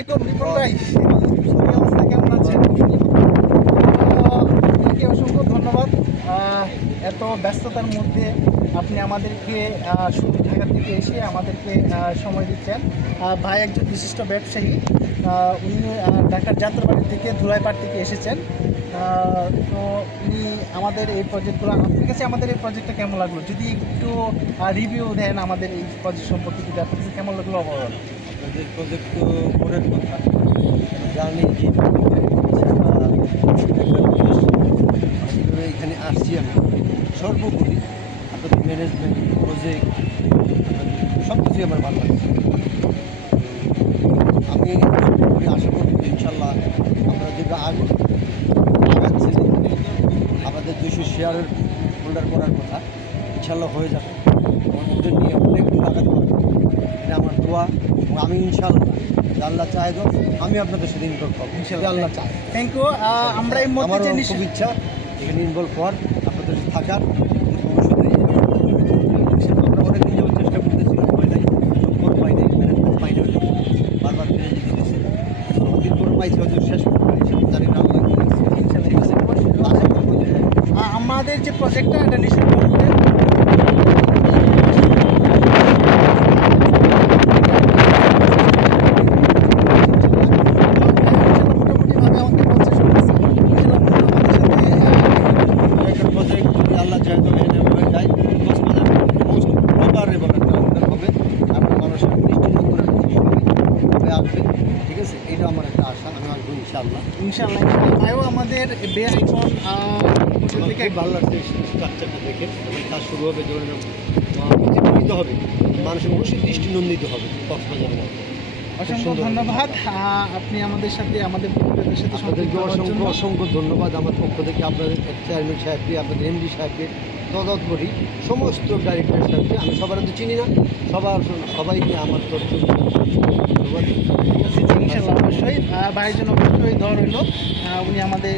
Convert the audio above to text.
আলাইকুম রিপন ভাই, কি অবস্থা, কেমন আছেন? আপনাকে অসংখ্য ধন্যবাদ। এত ব্যস্ততার মধ্যে আপনি আমাদেরকে শুধু ঢাকা থেকে এসে আমাদেরকে সময় দিচ্ছেন। ভাই একজন বিশিষ্ট ব্যবসায়ী, উনি ঢাকার যাত্রাবাড়ি থেকে ধুলাইপাড় থেকে এসেছেন। তো উনি আমাদের এই প্রজেক্টগুলো, আপনার কাছে আমাদের এই প্রজেক্টটা কেমন লাগলো যদি একটু রিভিউ দেন আমাদের এই প্রজেক্ট সম্পর্কে, যদি আপনার কাছে কেমন লাগলো অবদান? আপনাদের প্রজেক্ট তো করার কথা জানি যে এখানে আসছি আমি সর্বোপরি আপনাদের ম্যানেজমেন্ট প্রজেক্ট সব কিছুই আমার ভালো লাগছে। আমি আশা করি ইনশাল্লাহ আমরা যেটা আগাচ্ছি আমাদের 200 শেয়ারের হোল্ডার করার কথা ইনশাল্লাহ হয়ে যাবে। আমাদের নিয়ে অনেক দূর আগাতে পারবো, এটা আমার দোয়া। এবং আমি ইনশাল্লাহ আল্লাহ চাই তো আমি আপনাদের সাথে ইনভলভ করবো, ইনশাল্লাহ আল্লাহ চাই। Thank you. আমরা এই মুহূর্তে আমারও যে খুব ইচ্ছা এখানে ইনভলভ হওয়ার, আপনাদের থাকার। আমরা অনেকদিন যাওয়ার চেষ্টা করতেছিলাম, পাই নাই ম্যানেজমেন্ট পাই নাই, বারবার ফিরে যেতে দিয়েছে। অনেকদিন পরে পাইছি, হয়তো শেষ জানি না আল্লাহ ঠিক আছে। আশা করবো যে আমাদের যে প্রজেক্টটা এটা নিশ্চয়ই ইনশাআল্লাহ ভাইও আমাদের বেআইকন থেকে ভালো লাগছে স্ট্রাকচারটা দেখে। কাজ শুরু হবে ধরনের প্রতিফলিত হবে, মানুষের অবশ্যই দৃষ্টিনন্দিত হবে কক্সবাজারের মধ্যে। অসংখ্য ধন্যবাদ। আপনি আমাদের সাথে আমাদের পরিবারের সাথে আপনাদেরকে অসংখ্য অসংখ্য ধন্যবাদ আমার পক্ষ থেকে, আপনাদের চেয়ারম্যান সাহেবকে, আপনাদের এমডি সাহেবকে, তদাৎপরি সমস্ত ডাইরেক্টর সাহেবকে। আমি সবার তো চিনি না, সবাইকে আমার তথ্য ধন্যবাদ। ইনশাআল্লাহ অবশ্যই ভাইয়ের জন্য অবশ্যই দোয়া রইল। উনি আমাদের